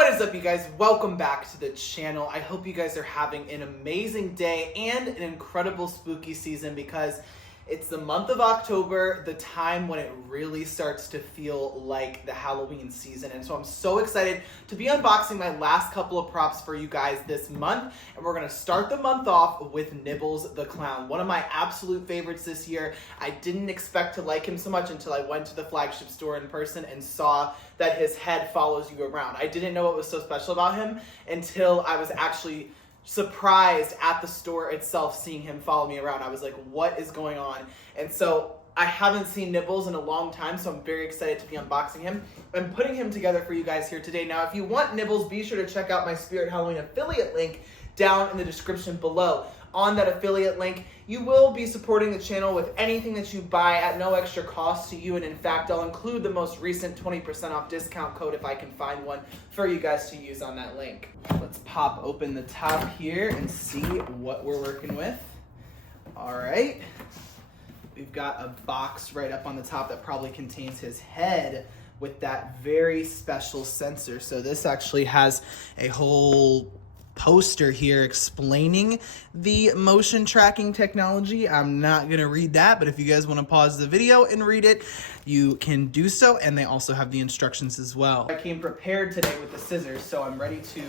What is up, you guys? Welcome back to the channel. I hope you guys are having an amazing day and an incredible spooky season because it's the month of October, the time when it really starts to feel like the Halloween season. And so I'm so excited to be unboxing my last couple of props for you guys this month. And we're going to start the month off with Nibbles the Clown, one of my absolute favorites this year. I didn't expect to like him so much until I went to the flagship store in person and saw that his head follows you around. I didn't know what was so special about him until I was actually surprised at the store itself seeing him follow me around. I was like, what is going on? And so I haven't seen Nibbles in a long time, so I'm very excited to be unboxing him and putting him together for you guys here today. Now, if you want Nibbles, be sure to check out my Spirit Halloween affiliate link down in the description below. On that affiliate link, you will be supporting the channel with anything that you buy at no extra cost to you. And in fact, I'll include the most recent 20% off discount code if I can find one for you guys to use on that link. Let's pop open the top here and see what we're working with. All right. We've got a box right up on the top that probably contains his head with that very special sensor. So this actually has a whole poster here explaining the motion tracking technology. I'm not gonna read that, but if you guys want to pause the video and read it, you can do so, and they also have the instructions as well. I came prepared today with the scissors, so I'm ready to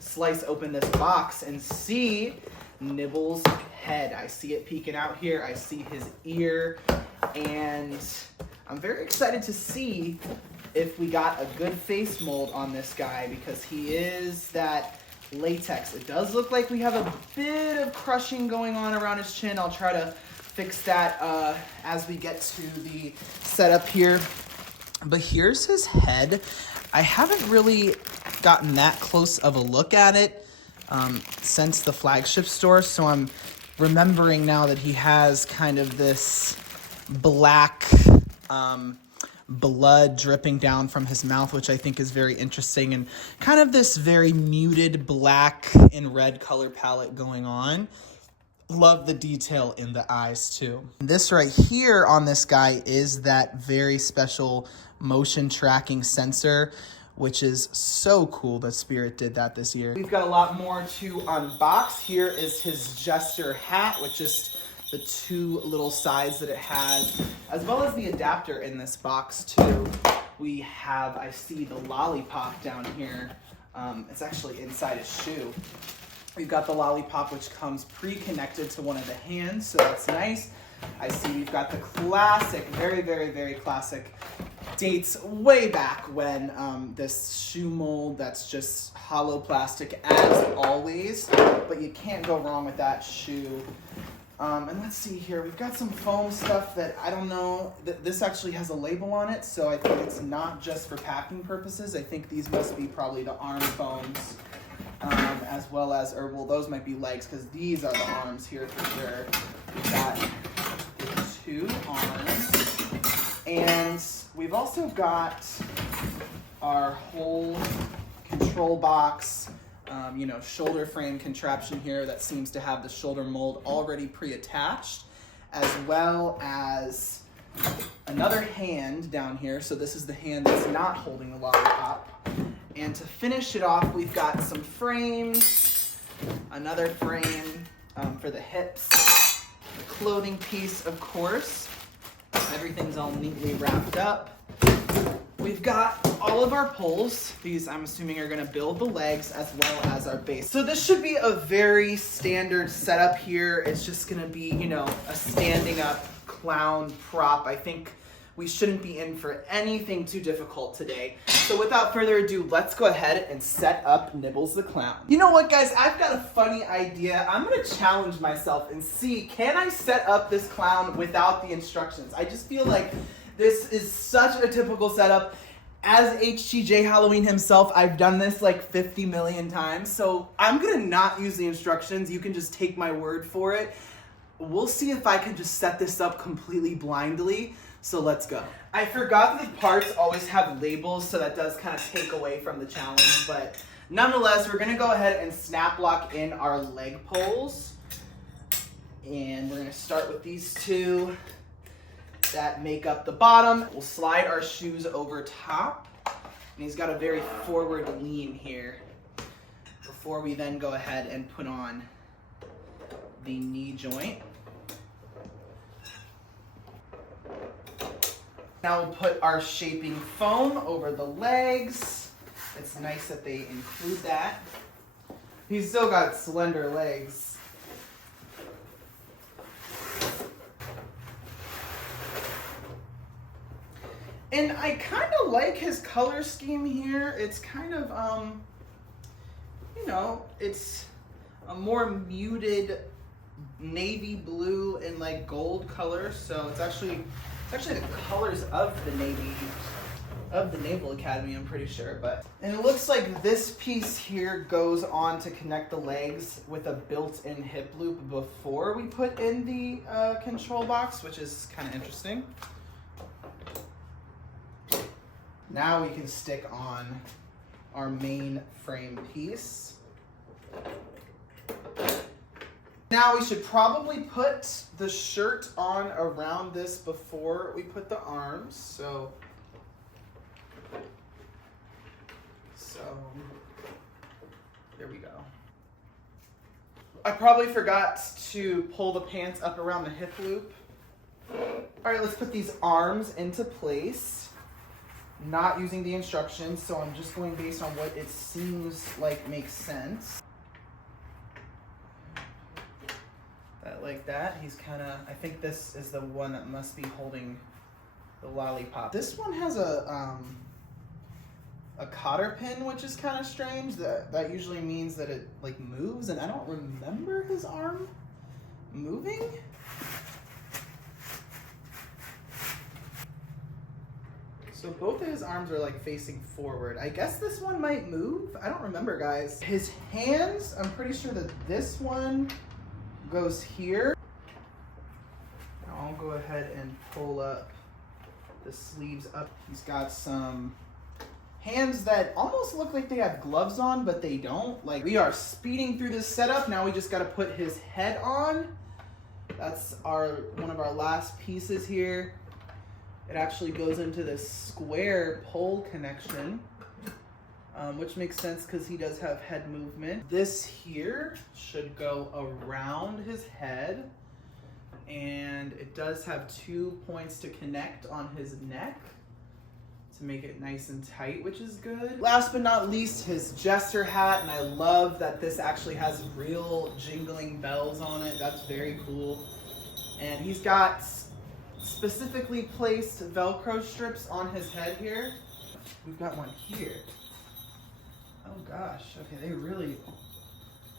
slice open this box and see Nibbles' head. I see it peeking out here, I see his ear, and I'm very excited to see if we got a good face mold on this guy because he is that latex. It does look like we have a bit of crushing going on around his chin. I'll try to fix that as we get to the setup here. But here's his head. I haven't really gotten that close of a look at it since the flagship store, so I'm remembering now that he has kind of this black blood dripping down from his mouth, which I think is very interesting, and kind of this very muted black and red color palette going on. Love the detail in the eyes too. This right here on this guy is that very special motion tracking sensor, which is so cool that Spirit did that this year. We've got a lot more to unbox. Here is his jester hat with just the two little sides that it has, as well as the adapter in this box too. We have, I see the lollipop down here. It's actually inside his shoe. We've got the lollipop, which comes pre-connected to one of the hands, so that's nice. I see we've got the classic, very, very, very classic, dates way back when this shoe mold that's just hollow plastic as always, but you can't go wrong with that shoe. And let's see here, we've got some foam stuff that I don't know, this actually has a label on it, so I think it's not just for packing purposes. I think these must be probably the arm foams, as well as, or well, those might be legs, because these are the arms here for sure. We've got the two arms, and we've also got our whole control box, shoulder frame contraption here that seems to have the shoulder mold already pre-attached, as well as another hand down here. So this is the hand that's not holding the lollipop. And to finish it off, we've got some frames, another frame for the hips, the clothing piece, of course. Everything's all neatly wrapped up. We've got all of our poles. These, I'm assuming, are gonna build the legs as well as our base. So this should be a very standard setup here. It's just gonna be, a standing up clown prop. I think we shouldn't be in for anything too difficult today. So without further ado, let's go ahead and set up Nibbles the Clown. You know what, guys? I've got a funny idea. I'm gonna challenge myself and see, can I set up this clown without the instructions? I just feel like this is such a typical setup. As HTJ Halloween himself, I've done this like 50 million times, so I'm gonna not use the instructions. You can just take my word for it. We'll see if I can just set this up completely blindly, so let's go. I forgot that the parts always have labels, so that does kind of take away from the challenge, but nonetheless, we're gonna go ahead and snap lock in our leg poles. And we're gonna start with these two that make up the bottom. We'll slide our shoes over top. And he's got a very forward lean here before we then go ahead and put on the knee joint. Now we'll put our shaping foam over the legs. It's nice that they include that. He's still got slender legs. And I kind of like his color scheme here. It's kind of, you know, it's a more muted navy blue and like gold color. So it's actually the colors of the Naval Academy, I'm pretty sure. And it looks like this piece here goes on to connect the legs with a built-in hip loop before we put in the control box, which is kind of interesting. Now we can stick on our main frame piece. Now we should probably put the shirt on around this before we put the arms. So there we go. I probably forgot to pull the pants up around the hip loop. All right, let's put these arms into place. Not using the instructions, so I'm just going based on what it seems like makes sense. Like that. He's kind of, I think this is the one that must be holding the lollipop. This one has a cotter pin, which is kind of strange. That usually means that it like moves, and I don't remember his arm moving. So both of his arms are like facing forward. I guess this one might move. I don't remember, guys. His hands, I'm pretty sure that this one goes here. I'll go ahead and pull up the sleeves up. He's got some hands that almost look like they have gloves on, but they don't. Like, we are speeding through this setup. Now we just got to put his head on. That's one of our last pieces here. It actually goes into this square pole connection, which makes sense because he does have head movement. This here should go around his head, and it does have 2 points to connect on his neck to make it nice and tight, which is good. Last but not least, his jester hat, and I love that this actually has real jingling bells on it. That's very cool. And he's got specifically placed Velcro strips on his head here. We've got one here. Oh gosh, okay, they really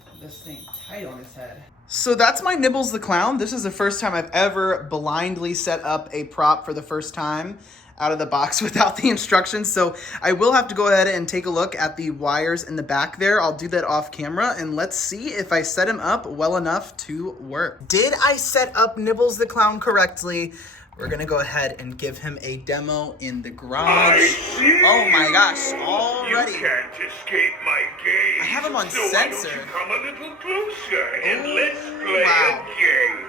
put this thing tight on his head. So that's my Nibbles the Clown. This is the first time I've ever blindly set up a prop for the first time out of the box without the instructions. So I will have to go ahead and take a look at the wires in the back there. I'll do that off camera, and let's see if I set him up well enough to work. Did I set up Nibbles the Clown correctly? We're gonna go ahead and give him a demo in the garage. Oh my gosh, already. You can't escape my gaze. I have him on so sensor. Why don't you come a little closer and let's play a game.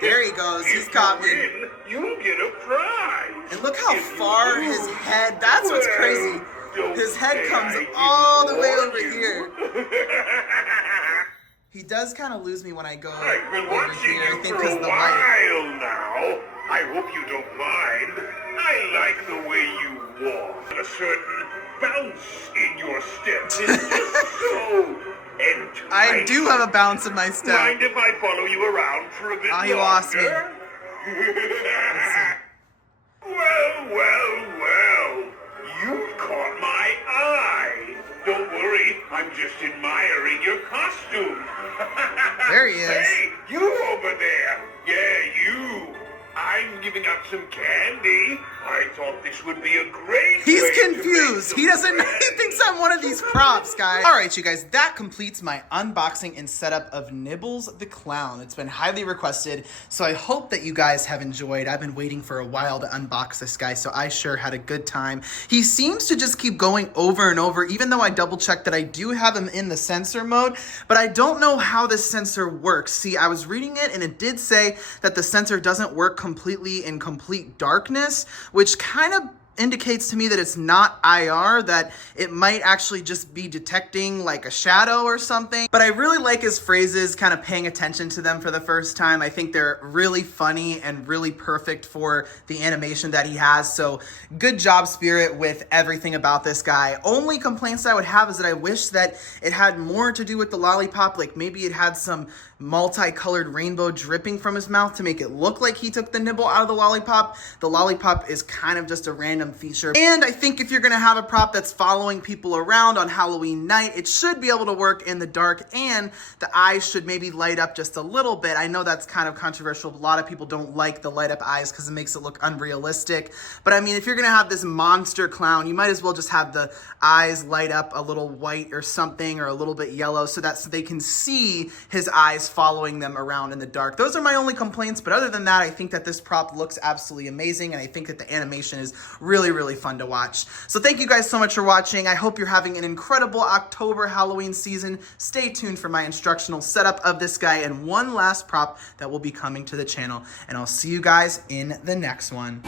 There he goes, he's got me. Win, you'll get a prize. And look how If far you his lose, head, that's what's crazy. don't His head say comes I all the didn't way warn over you. here. He does kind of lose me when I go I've been over watching here, I you think for because a of the light. while now. I hope you don't mind. I like the way you walk. A certain bounce in your steps is just so enticing. I do have a bounce in my step. Mind if I follow you around for a bit Oh, he lost me. longer? Well. You've caught my eye. Don't worry, I'm just admiring your costume. There he is. Hey, you over there. Yeah, you. I'm giving out some candy. I thought this would be a great He's way to make confused. some He doesn't know. He friends. thinks I'm one of these props, guys. All right, you guys, that completes my unboxing and setup of Nibbles the Clown. It's been highly requested, so I hope that you guys have enjoyed. I've been waiting for a while to unbox this guy, so I sure had a good time. He seems to just keep going over and over, even though I double-checked that I do have him in the sensor mode, but I don't know how this sensor works. See, I was reading it, and it did say that the sensor doesn't work completely in complete darkness, which kind of indicates to me that it's not IR, that it might actually just be detecting like a shadow or something. But I really like his phrases, kind of paying attention to them for the first time. I think they're really funny and really perfect for the animation that he has. So good job, Spirit, with everything about this guy. Only complaints I would have is that I wish that it had more to do with the lollipop. Like maybe it had some multicolored rainbow dripping from his mouth to make it look like he took the nibble out of the lollipop. The lollipop is kind of just a random feature. And I think if you're gonna have a prop that's following people around on Halloween night, it should be able to work in the dark, and the eyes should maybe light up just a little bit. I know that's kind of controversial. A lot of people don't like the light up eyes because it makes it look unrealistic. But I mean, if you're gonna have this monster clown, you might as well just have the eyes light up a little white or something, or a little bit yellow, so they can see his eyes following them around in the dark. Those are my only complaints, but other than that, I think that this prop looks absolutely amazing, and I think that the animation is really, really fun to watch. So thank you guys so much for watching. I hope you're having an incredible October Halloween season. Stay tuned for my instructional setup of this guy and one last prop that will be coming to the channel, and I'll see you guys in the next one.